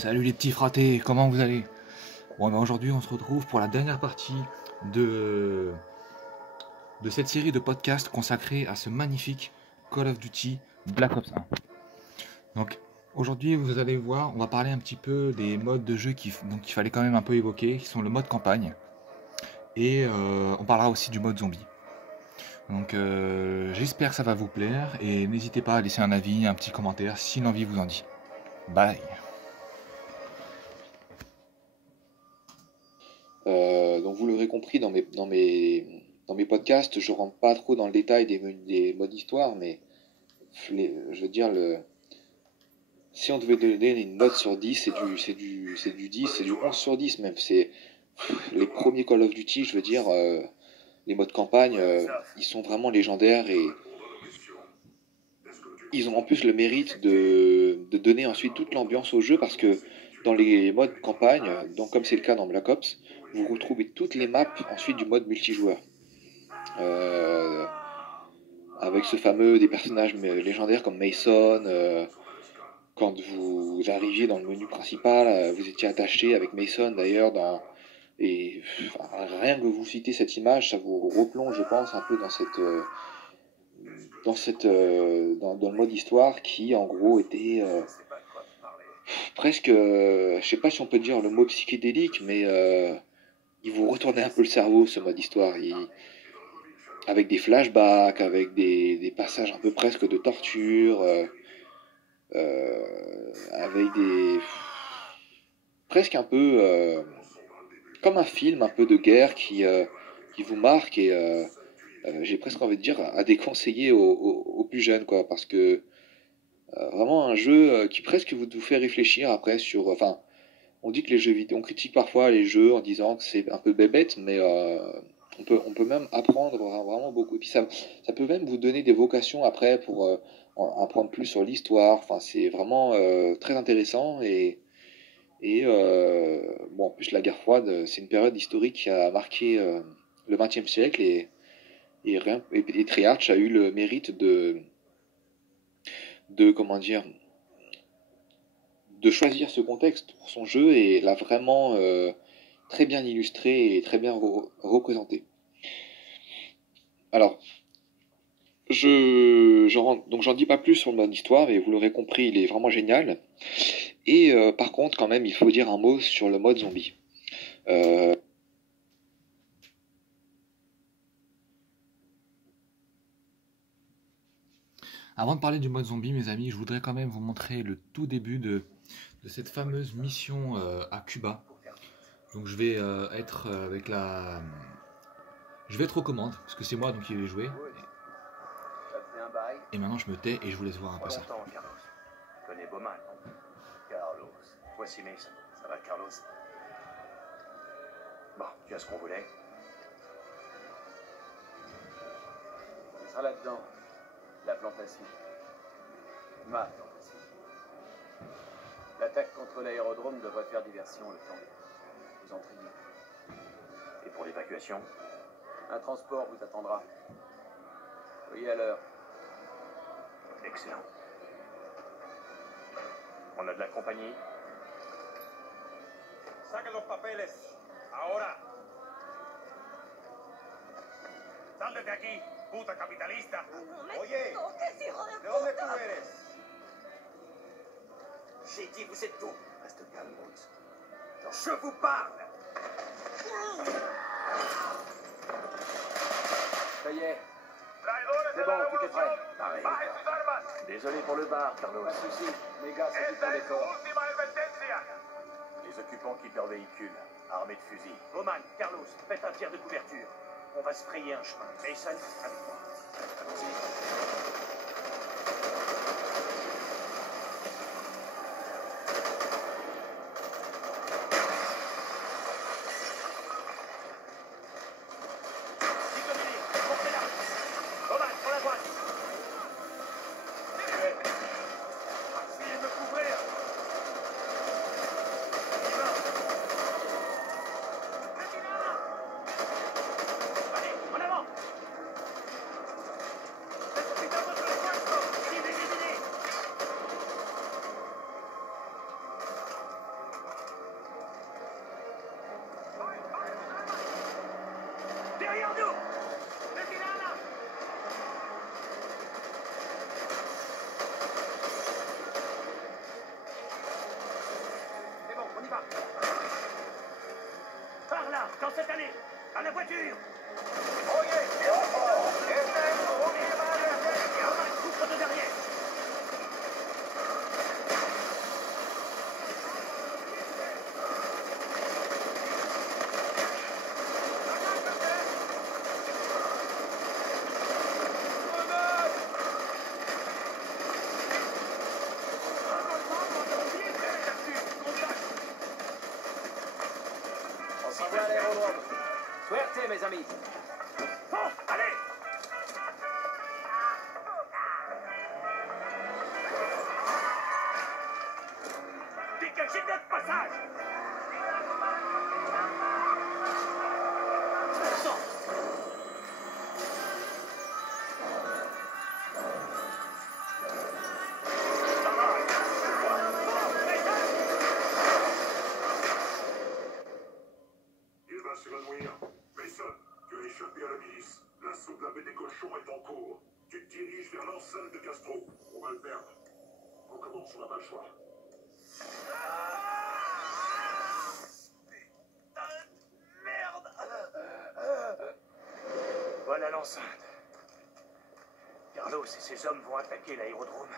Salut les petits fratés, comment vous allez? Bon, aujourd'hui on se retrouve pour la dernière partie de, de cette série de podcasts consacrée à ce magnifique Call of Duty Black Ops 1. Donc aujourd'hui vous allez voir, on va parler un petit peu des modes de jeu qu'il fallait quand même un peu évoquer, qui sont le mode campagne, et on parlera aussi du mode zombie. Donc j'espère que ça va vous plaire, et n'hésitez pas à laisser un avis, un petit commentaire si l'envie vous en dit. Bye. Donc vous l'aurez compris dans mes podcasts, je rentre pas trop dans le détail des modes histoire, mais je veux dire, si on devait donner une note sur 10, c'est du 10, c'est du 11 sur 10 même. C'est les premiers Call of Duty, je veux dire, les modes campagne, ils sont vraiment légendaires et ils ont en plus le mérite de donner ensuite toute l'ambiance au jeu parce que dans les modes campagne, donc comme c'est le cas dans Black Ops, vous retrouvez toutes les maps ensuite du mode multijoueur. Euh, Avec ce fameux des personnages légendaires comme Mason. Quand vous arriviez dans le menu principal, vous étiez attaché avec Mason d'ailleurs et enfin, rien que vous citez cette image, ça vous replonge, je pense, un peu dans le mode histoire qui en gros était presque, je sais pas si on peut dire le mot psychédélique, mais il vous retournait un peu le cerveau ce mode histoire. Avec des flashbacks, avec des passages un peu presque de torture, avec des presque un peu comme un film un peu de guerre qui vous marque et j'ai presque envie de dire à déconseiller aux plus jeunes quoi parce que vraiment un jeu qui presque vous fait réfléchir après sur enfin on dit que les jeux vidéo on critique parfois les jeux en disant que c'est un peu bébête mais on peut même apprendre vraiment beaucoup et puis ça peut même vous donner des vocations après pour apprendre plus sur l'histoire enfin c'est vraiment très intéressant et bon, en plus, la guerre froide, c'est une période historique qui a marqué le XXe siècle et Treyarch a eu le mérite comment dire, de choisir ce contexte pour son jeu et l'a vraiment très bien illustré et très bien représenté. Alors, donc j'en dis pas plus sur le mode histoire, mais vous l'aurez compris, il est vraiment génial. Et par contre, quand même, il faut dire un mot sur le mode zombie. Euh, Avant de parler du mode zombie, mes amis, je voudrais quand même vous montrer le tout début de cette fameuse mission à Cuba. Donc je vais être avec la... Je vais être aux commandes, parce que c'est moi donc qui vais jouer. Et maintenant je me tais et je vous laisse voir un peu ça. Carlos. Tu connais Bowman, non? Carlos. Voici Mason. Ça va, Carlos? Bon, tu as ce qu'on voulait? Ce sera là-dedans. La plantation. Ma plantation. L'attaque contre l'aérodrome devrait faire diversion le temps. Vous entraînez. Et pour l'évacuation? Un transport vous attendra. Soyez à l'heure. Excellent. On a de la compagnie? Saquen los papeles. Ahora. Sal desde aquí, puta capitalista. No me Oye, toques, hijo de ¿de dónde puta. tú eres? J'ai dit, vous êtes tout. Reste calme, Maurice. Je vous parle! Ça y est. Traidores C'est de la bon, tout est prêt. revolución. Pareil. Bajen sus armas. Désolé pour le bar, Carlos. Pas de soucis. Les gars, c'est Esta tout es su l'effort. última advertencia. Les occupants quittent leur véhicule, armés de fusils. Bowman, Carlos, faites un tir de couverture. On va se frayer un chemin. Mason, avec moi. Allons-y. Bowman, sur la droite. Así me cubrir. Allez, en avant! cette année. À la voiture. Roman, couvre de derrière. On s'en va à l'aérodrome. Suerte, mes amis. Bon, allez. Dégagez notre passage. Sors. Ça va. Bon, Mason. Il va s'évanouir. Mason, tu as échappé à la milice. L'assaut de la baie des cochons est en cours. Tu te diriges vers l'enceinte de Castro. On va le perdre. Recommence, on n'a pas le choix. Voilà l'enceinte. Carlos et ses hommes vont attaquer l'aérodrome.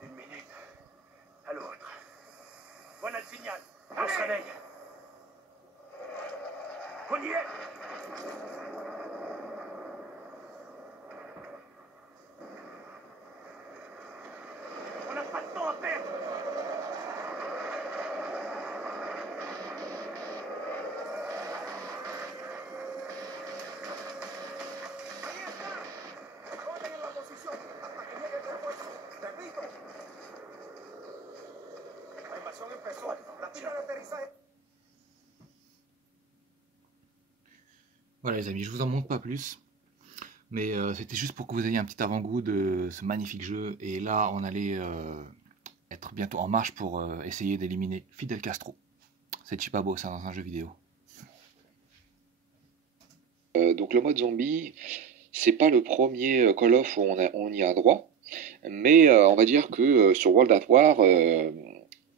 D'une minute à l'autre. Voilà le signal. On se réveille. On y est. On n'a pas de temps à perdre. Ahí está. Orden en la posición hasta que llegue el refuerzo. Repito. La invasión empezó. La pista de aterrizaje. Voilà les amis, je vous en montre pas plus, mais c'était juste pour que vous ayez un petit avant-goût de ce magnifique jeu. Et là, on allait être bientôt en marche pour essayer d'éliminer Fidel Castro. C'est pas beau ça dans un jeu vidéo. Donc le mode zombie, c'est pas le premier Call of où on y a droit, mais on va dire que sur World at War,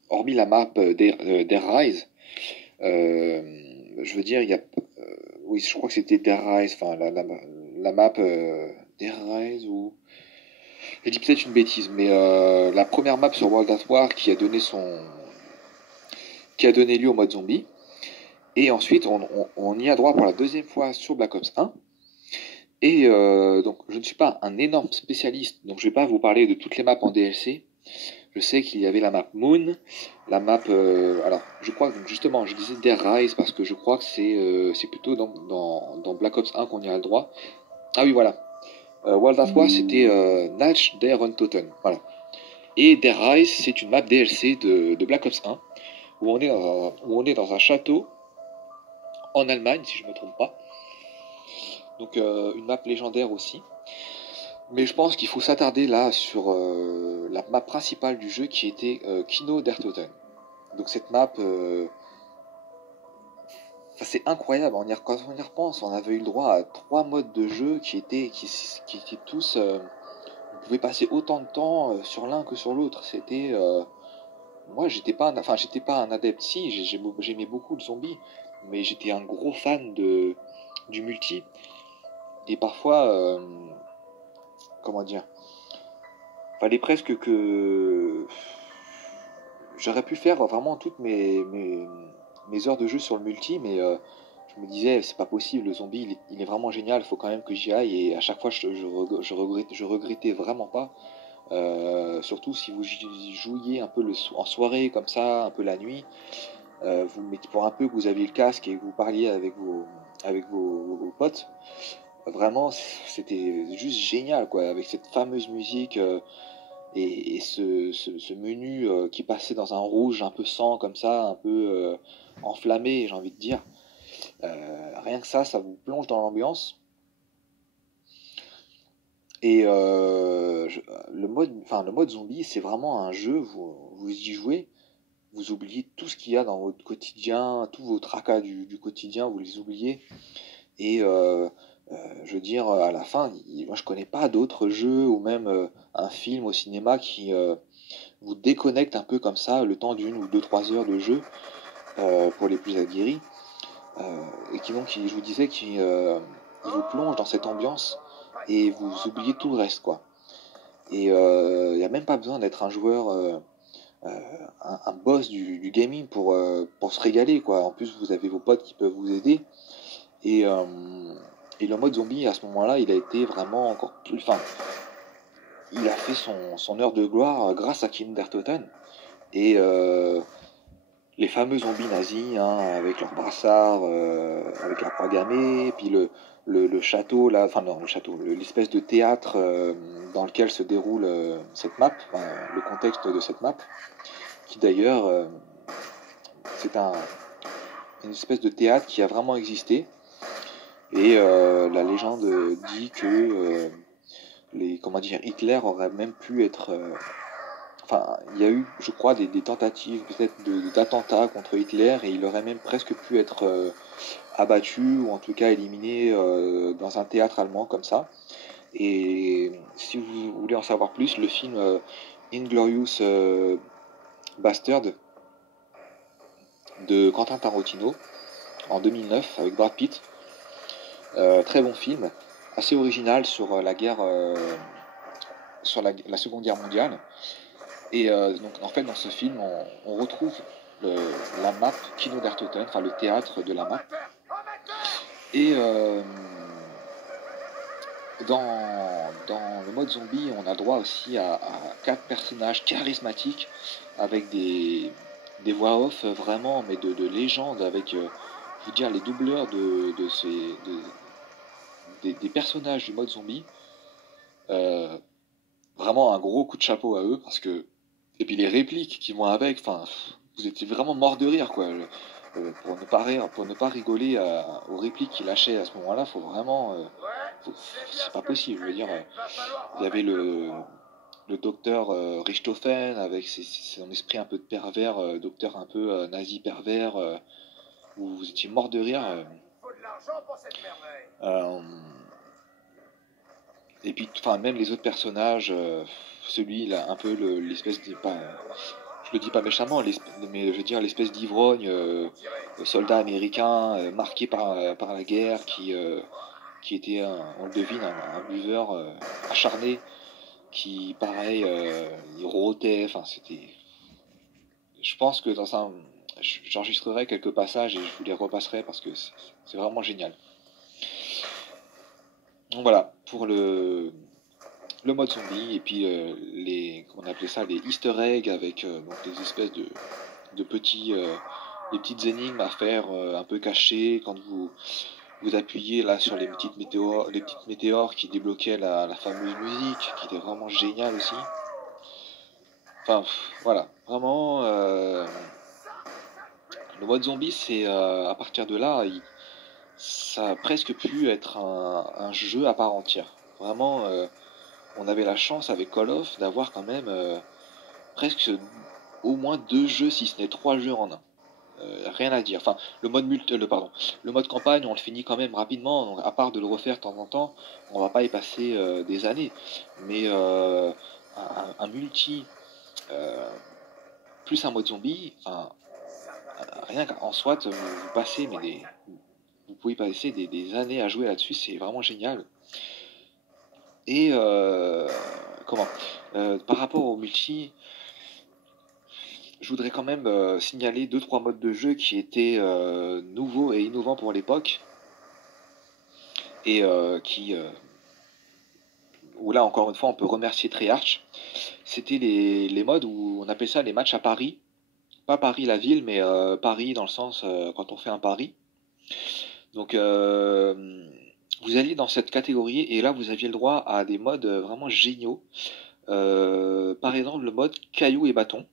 hormis la map d'Air Rise, je veux dire, il y a, oui, je crois que c'était Dead Rise, enfin la map Dead Rise ou je dis peut-être une bêtise, mais la première map sur World at War qui a donné lieu au mode zombie. Et ensuite, on y a droit pour la deuxième fois sur Black Ops 1. Et donc, je ne suis pas un énorme spécialiste, donc je ne vais pas vous parler de toutes les maps en DLC. Je sais qu'il y avait la map Moon, la map... alors, je crois que justement, je disais Dead Rise parce que je crois que c'est plutôt dans Black Ops 1 qu'on y a le droit. Ah oui, voilà. World at War, c'était Natch der Untoten. Voilà. Et Dead Rise, c'est une map DLC de Black Ops 1 où on est dans un château en Allemagne, si je ne me trompe pas. Donc une map légendaire aussi. Mais je pense qu'il faut s'attarder là sur la map principale du jeu qui était Kino der Toten. Donc cette map, c'est incroyable. Quand on y repense, on avait eu le droit à 3 modes de jeu qui étaient tous... vous pouvez passer autant de temps sur l'un que sur l'autre. C'était... moi, j'étais pas un adepte. Si, j'aimais beaucoup le zombie, mais j'étais un gros fan du multi. Et parfois, comment dire, fallait presque que j'aurais pu faire vraiment toutes mes heures de jeu sur le multi, mais je me disais c'est pas possible, le zombie il est vraiment génial, faut quand même que j'y aille. Et à chaque fois je regrettais vraiment pas. Surtout si vous jouiez un peu en soirée comme ça, un peu la nuit, vous mettez pour un peu que vous aviez le casque et que vous parliez avec vos potes. Vraiment, c'était juste génial, quoi, avec cette fameuse musique et ce menu qui passait dans un rouge un peu sang comme ça, un peu enflammé, j'ai envie de dire. Rien que ça vous plonge dans l'ambiance. Et le mode zombie, c'est vraiment un jeu, vous y jouez, vous oubliez tout ce qu'il y a dans votre quotidien, tous vos tracas du quotidien, vous les oubliez. Et je veux dire, à la fin, moi je connais pas d'autres jeux ou même un film au cinéma qui vous déconnecte un peu comme ça le temps d'1 ou 2-3 heures de jeu pour les plus aguerris. et qui donc, je vous disais, il vous plonge dans cette ambiance et vous oubliez tout le reste, quoi. Et il n'y a même pas besoin d'être un joueur, un boss du gaming pour se régaler, quoi. En plus, vous avez vos potes qui peuvent vous aider. Et, euh, et le mode zombie, à ce moment-là, il a été vraiment encore plus... Enfin, il a fait son heure de gloire grâce à Kindertoten. Et les fameux zombies nazis, hein, avec leur brassard, avec la croix gammée, puis le château, là, enfin non, le château, l'espèce de théâtre dans lequel se déroule cette map, enfin, le contexte de cette map, qui d'ailleurs, c'est une espèce de théâtre qui a vraiment existé, et la légende dit que comment dire, Hitler aurait même pu être... Enfin, il y a eu, je crois, des tentatives peut-être d'attentats contre Hitler, et il aurait même presque pu être abattu, ou en tout cas éliminé dans un théâtre allemand comme ça. Et si vous voulez en savoir plus, le film Inglorious Bastard de Quentin Tarantino en 2009 avec Brad Pitt, très bon film, assez original sur la guerre, sur la Seconde Guerre mondiale. Et donc en fait dans ce film on retrouve la map Kindertoten, enfin le théâtre de la map. Et dans le mode zombie, on a droit aussi à 4 personnages charismatiques avec des voix off vraiment, mais de légende, avec, je veux dire, les doubleurs des personnages du mode zombie. Euh, Vraiment un gros coup de chapeau à eux, parce que... Et puis les répliques qui vont avec, enfin, vous étiez vraiment mort de rire, quoi. Pour ne pas rigoler aux répliques qu'il lâchait à ce moment-là, faut vraiment... c'est pas possible, je veux dire. Il y avait le docteur Richthofen avec son esprit un peu de pervers, docteur un peu nazi pervers, où vous étiez mort de rire. Faut de l'argent pour cette merveille. Euh, et puis, enfin, même les autres personnages, celui, là, un peu l'espèce de... Pas, je le dis pas méchamment, mais je veux dire l'espèce d'ivrogne, soldat américain, marqué par la guerre, qui était, on le devine, un buveur acharné, qui, pareil, il rôtait, enfin, c'était... Je pense que j'enregistrerai quelques passages et je vous les repasserai parce que c'est vraiment génial. Donc voilà, pour le mode zombie, et puis on appelait ça les easter eggs, avec donc des espèces de petits, des petites énigmes à faire un peu cachées quand vous appuyez là sur les petites météores qui débloquaient la fameuse musique, qui était vraiment géniale aussi. Enfin, voilà, vraiment, le mode zombie, c'est à partir de là, ça a presque pu être un jeu à part entière. Vraiment, on avait la chance avec Call of d'avoir quand même presque au moins 2 jeux, si ce n'est 3 jeux en un. Rien à dire. Enfin, le mode campagne, on le finit quand même rapidement. Donc, à part de le refaire de temps en temps, on va pas y passer des années. Mais un multi plus un mode zombie, enfin, rien qu'en soit, vous passez, vous pouvez passer des années à jouer là-dessus. C'est vraiment génial. Et comment par rapport au multi, je voudrais quand même signaler 2-3 modes de jeu qui étaient nouveaux et innovants pour l'époque, et où là encore une fois on peut remercier Treyarch. C'était les modes où on appelle ça les matchs à Paris. Pas Paris la ville, mais Paris dans le sens quand on fait un pari. Donc vous alliez dans cette catégorie, et là vous aviez le droit à des modes vraiment géniaux. Par exemple le mode cailloux et bâton.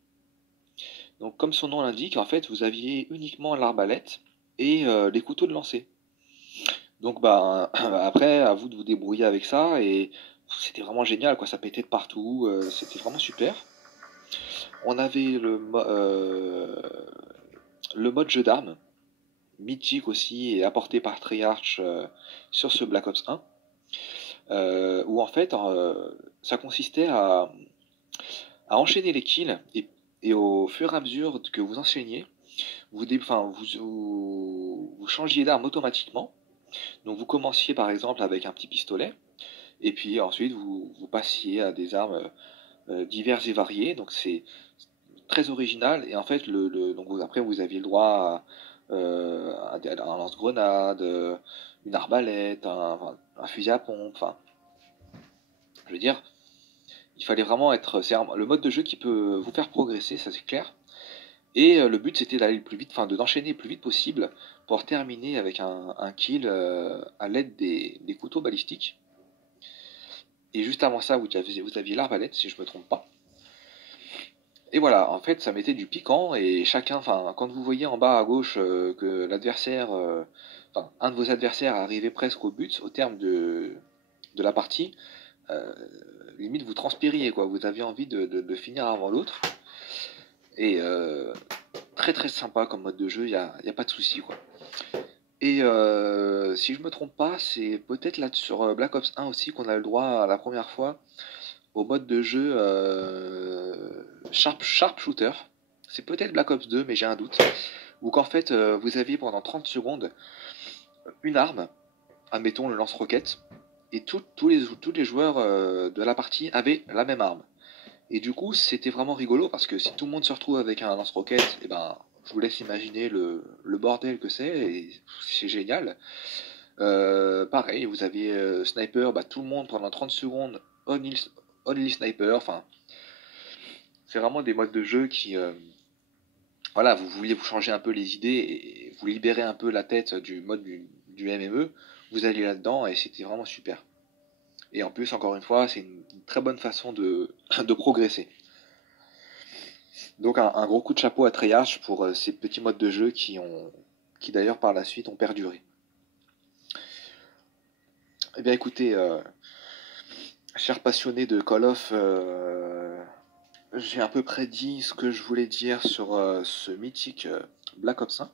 Donc comme son nom l'indique, en fait vous aviez uniquement l'arbalète et les couteaux de lancer. Donc bah après à vous de vous débrouiller avec ça, et c'était vraiment génial, quoi, ça pétait de partout, c'était vraiment super. On avait le mode jeu d'armes, mythique aussi et apporté par Treyarch sur ce Black Ops 1, où en fait ça consistait à enchaîner les kills, et au fur et à mesure que vous enchaîniez, vous changiez d'arme automatiquement. Donc vous commenciez par exemple avec un petit pistolet, et puis ensuite vous passiez à des armes diverses et variées. Donc c'est très original, et en fait après vous aviez le droit à un lance-grenade, une arbalète, un fusil à pompe. Enfin, je veux dire, il fallait vraiment être. C'est le mode de jeu qui peut vous faire progresser, ça c'est clair. Et le but c'était d'aller le plus vite, d'enchaîner le plus vite possible pour terminer avec un kill à l'aide des couteaux balistiques. Et juste avant ça, vous aviez l'arbalète, si je me trompe pas. Et voilà, en fait, ça mettait du piquant, et quand vous voyez en bas à gauche que l'adversaire, un de vos adversaires arrivait presque au but, au terme de la partie, euh, limite vous transpiriez, quoi. Vous aviez envie de finir avant l'autre. Et très très sympa comme mode de jeu, y a pas de souci, quoi. Et si je me trompe pas, c'est peut-être là sur Black Ops 1 aussi qu'on a le droit à la première fois au mode de jeu Sharp Shooter. C'est peut-être Black Ops 2, mais j'ai un doute. Où qu'en fait, vous aviez pendant 30 secondes une arme, admettons le lance-roquette, et tous les joueurs de la partie avaient la même arme. Et du coup, c'était vraiment rigolo, parce que si tout le monde se retrouve avec un lance-roquette, et ben, je vous laisse imaginer le bordel que c'est, et c'est génial. Pareil, vous aviez sniper, tout le monde pendant 30 secondes, only sniper, enfin, c'est vraiment des modes de jeu qui, voilà, vous vouliez vous changer un peu les idées et vous libérer un peu la tête du mode du MME, vous alliez là-dedans et c'était vraiment super. Et en plus, encore une fois, c'est une très bonne façon de progresser. Donc un gros coup de chapeau à Treyarch pour ces petits modes de jeu qui d'ailleurs par la suite ont perduré. Eh bien écoutez, chers passionnés de Call of, j'ai à peu près dit ce que je voulais dire sur ce mythique Black Ops 1.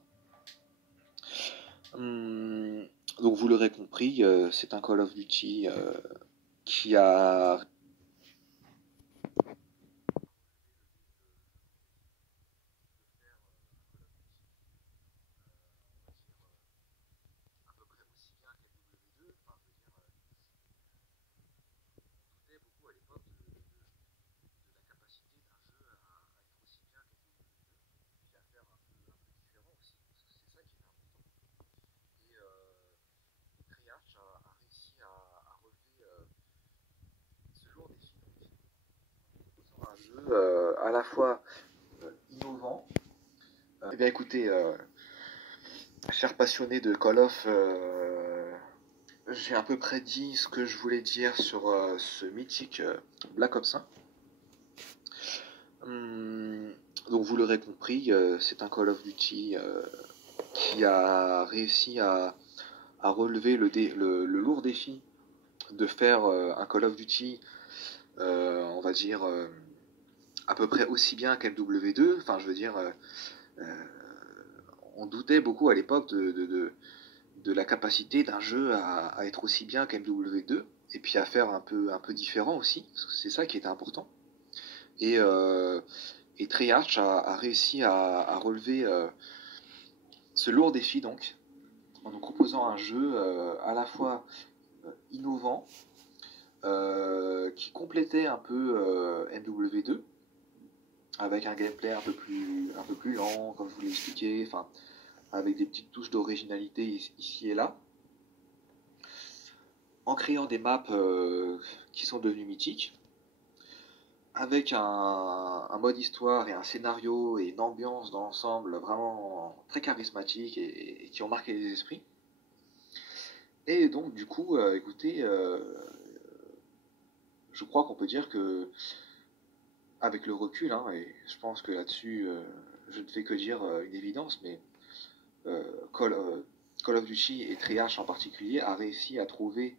Donc vous l'aurez compris, c'est un Call of Duty qui a à la fois innovant. Eh bien écoutez, chers passionnés de Call of, j'ai à peu près dit ce que je voulais dire sur ce mythique Black Ops 1. Donc vous l'aurez compris, c'est un Call of Duty qui a réussi à relever le lourd défi de faire un Call of Duty, on va dire, à peu près aussi bien qu'MW2. Enfin, je veux dire, on doutait beaucoup à l'époque de la capacité d'un jeu à être aussi bien qu'MW2, et puis à faire un peu différent aussi, parce que c'est ça qui était important. Et Treyarch a réussi à relever ce lourd défi, donc, en nous proposant un jeu à la fois innovant, qui complétait un peu MW2, avec un gameplay un peu plus lent, comme je vous l'ai expliqué, enfin, avec des petites touches d'originalité ici et là, en créant des maps qui sont devenues mythiques, avec un mode histoire et un scénario et une ambiance dans l'ensemble vraiment très charismatique et qui ont marqué les esprits. Et donc du coup, écoutez, je crois qu'on peut dire que, avec le recul, hein, et je pense que là-dessus, je ne fais que dire une évidence, mais Call of Duty et Treyarch en particulier a réussi à trouver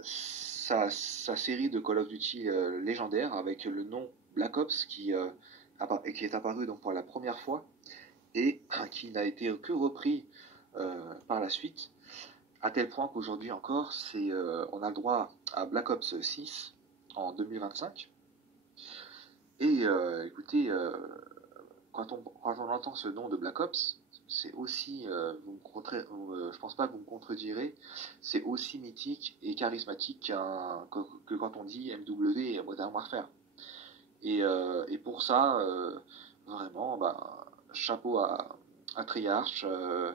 sa série de Call of Duty légendaire avec le nom Black Ops qui est apparu donc pour la première fois et qui n'a été que repris par la suite, à tel point qu'aujourd'hui encore on a le droit à Black Ops 6 en 2025. Et écoutez, quand on entend ce nom de Black Ops, c'est aussi, je pense pas que vous me contredirez, c'est aussi mythique et charismatique que quand on dit MW et Modern Warfare. Et pour ça, vraiment, chapeau à Treyarch, euh,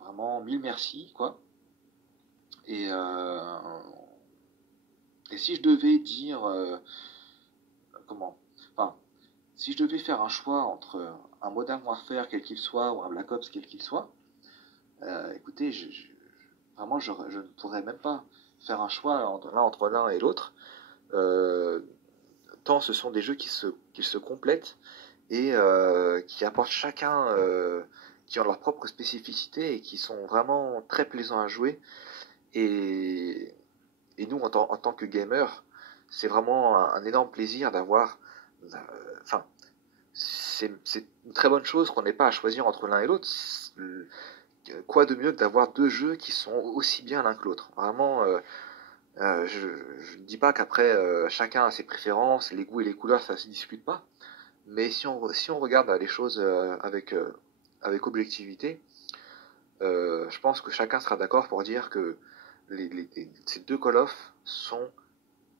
vraiment mille merci, quoi. Et, et si je devais dire, enfin, si je devais faire un choix entre un Modern Warfare quel qu'il soit ou un Black Ops quel qu'il soit, écoutez, vraiment, je ne pourrais même pas faire un choix entre l'un et l'autre. Tant ce sont des jeux qui se complètent et qui apportent chacun, qui ont leur propre spécificité et qui sont vraiment très plaisants à jouer. Et nous, en tant que gamers, c'est vraiment un énorme plaisir d'avoir. Enfin, c'est une très bonne chose qu'on n'ait pas à choisir entre l'un et l'autre. Quoi de mieux que d'avoir deux jeux qui sont aussi bien l'un que l'autre. Vraiment, je ne dis pas qu'après, chacun a ses préférences, les goûts et les couleurs, ça se discute pas. Mais si on regarde les choses avec objectivité, je pense que chacun sera d'accord pour dire que ces deux Call of sont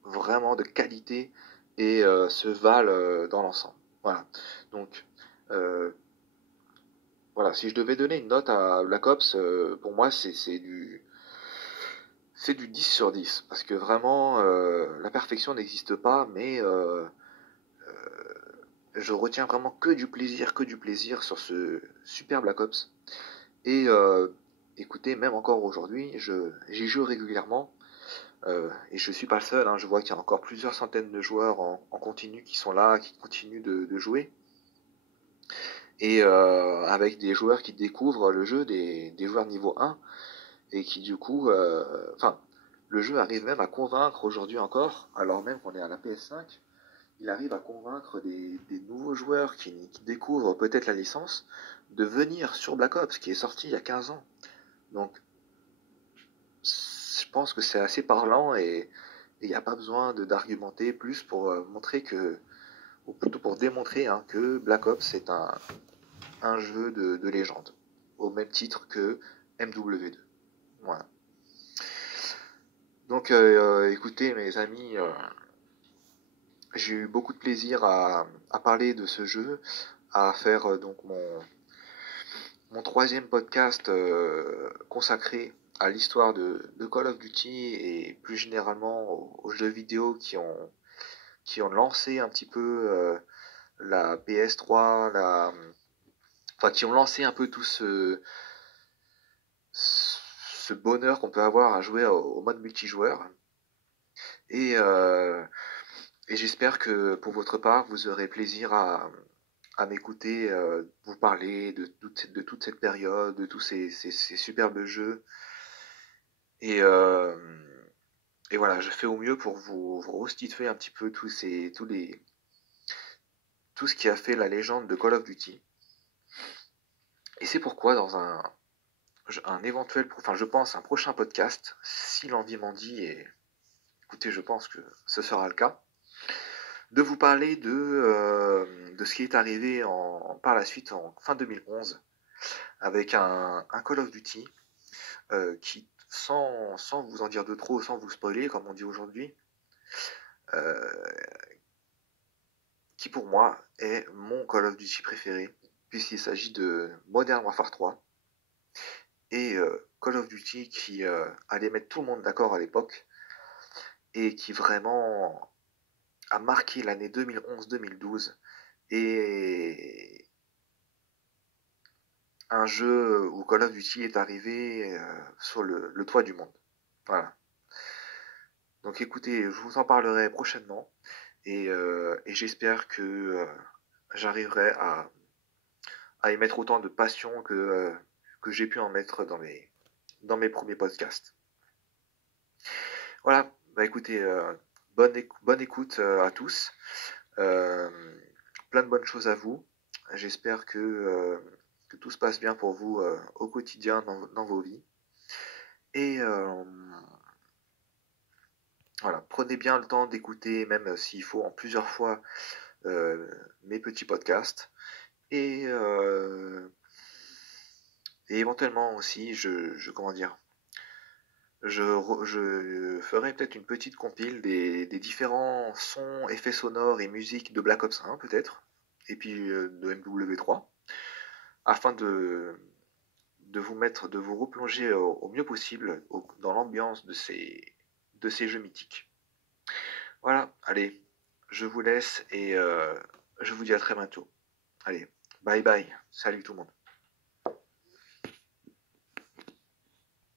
vraiment de qualité et se valent dans l'ensemble. Voilà. Donc, voilà, si je devais donner une note à Black Ops, pour moi, c'est du 10 sur 10. Parce que vraiment, la perfection n'existe pas, mais je retiens vraiment que du plaisir sur ce super Black Ops. Et écoutez, même encore aujourd'hui, j'y joue régulièrement. Et je suis pas le seul, hein, je vois qu'il y a encore plusieurs centaines de joueurs en continu qui sont là, qui continuent de jouer. Et avec des joueurs qui découvrent le jeu, des joueurs niveau 1, et qui du coup, le jeu arrive même à convaincre aujourd'hui encore, alors même qu'on est à la PS5, il arrive à convaincre des nouveaux joueurs qui découvrent peut-être la licence de venir sur Black Ops, qui est sorti il y a 15 ans. Donc, je pense que c'est assez parlant et il n'y a pas besoin d'argumenter plus pour montrer ou plutôt pour démontrer que Black Ops est un jeu de légende, au même titre que MW2. Voilà. Donc, écoutez, mes amis, j'ai eu beaucoup de plaisir à parler de ce jeu, à faire donc mon troisième podcast consacré à l'histoire de Call of Duty et plus généralement aux jeux vidéo qui ont lancé un petit peu la PS3, qui ont lancé un peu tout ce bonheur qu'on peut avoir à jouer au mode multijoueur. Et j'espère que pour votre part, vous aurez plaisir à m'écouter vous parler de toute cette période, de tous ces superbes jeux. Et voilà, je fais au mieux pour vous restituer un petit peu tout ce qui a fait la légende de Call of Duty. Et c'est pourquoi dans un éventuel, je pense un prochain podcast, si l'envie m'en dit, et écoutez, je pense que ce sera le cas, de vous parler de ce qui est arrivé par la suite en fin 2011 avec un Call of Duty qui, sans vous en dire de trop, sans vous spoiler, comme on dit aujourd'hui, qui pour moi est mon Call of Duty préféré, puisqu'il s'agit de Modern Warfare 3 et Call of Duty qui allait mettre tout le monde d'accord à l'époque et qui vraiment a marqué l'année 2011-2012 et un jeu où Call of Duty est arrivé sur le toit du monde. Voilà. Donc écoutez, je vous en parlerai prochainement et j'espère que j'arriverai à y mettre autant de passion que j'ai pu en mettre dans mes premiers podcasts. Voilà, écoutez, bonne écoute à tous. Plein de bonnes choses à vous. J'espère que tout se passe bien pour vous au quotidien dans vos vies. Et voilà, prenez bien le temps d'écouter, même s'il faut en plusieurs fois, mes petits podcasts. Et éventuellement aussi, comment dire, je ferai peut-être une petite compile des différents sons, effets sonores et musiques de Black Ops 1 peut-être, et puis de MW3, afin de vous replonger au mieux possible dans l'ambiance de ces jeux mythiques. Voilà, allez, je vous laisse et je vous dis à très bientôt. Allez, bye bye, salut tout le monde.